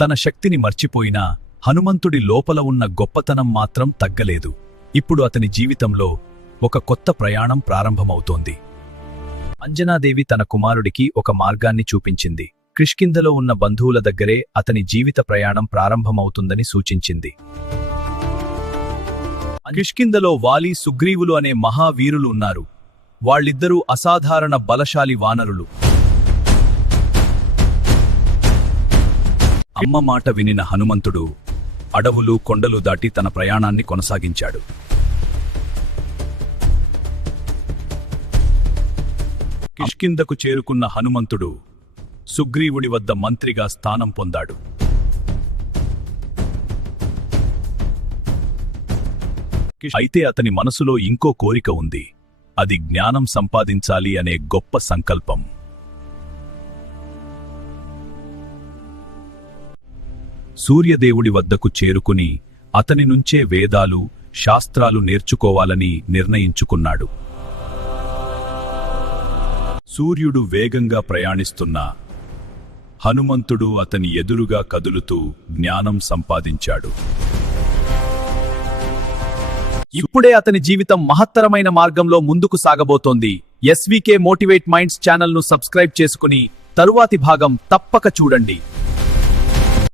తన శక్తిని మర్చిపోయినా హనుమంతుడి లోపల ఉన్న గొప్పతనం మాత్రం తగ్గలేదు. ఇప్పుడు అతని జీవితంలో ఒక కొత్త ప్రయాణం ప్రారంభమవుతోంది. అంజనాదేవి తన కుమారుడికి ఒక మార్గాన్ని చూపించింది. కిష్కింధలో ఉన్న బంధువుల దగ్గరే అతని జీవిత ప్రయాణం ప్రారంభమవుతుందని సూచించింది. కిష్కింధలో వాలి, సుగ్రీవులు అనే మహావీరులు ఉన్నారు. వాళ్ళిద్దరూ అసాధారణ బలశాలి వానరులు. అమ్మ మాట వినిన హనుమంతుడు అడవులు, కొండలు దాటి తన ప్రయాణాన్ని కొనసాగించాడు. కిష్కింధకు చేరుకున్న హనుమంతుడు సుగ్రీవుడి వద్ద మంత్రిగా స్థానం పొందాడు. అయితే అతని మనసులో ఇంకో కోరిక ఉంది. అది జ్ఞానం సంపాదించాలి అనే గొప్ప సంకల్పం. సూర్యదేవుడి వద్దకు చేరుకుని అతని నుంచే వేదాలు, శాస్త్రాలు నేర్చుకోవాలని నిర్ణయించుకున్నాడు. సూర్యుడు వేగంగా ప్రయాణిస్తున్నా హనుమంతుడు అతని ఎదురుగా కదులుతూ జ్ఞానం సంపాదించాడు. ఇప్పుడే అతని జీవితం మహత్తరమైన మార్గంలో ముందుకు సాగబోతోంది. ఎస్వీకే మోటివేట్ మైండ్స్ ఛానల్ను సబ్స్క్రైబ్ చేసుకుని తరువాతి భాగం తప్పక చూడండి.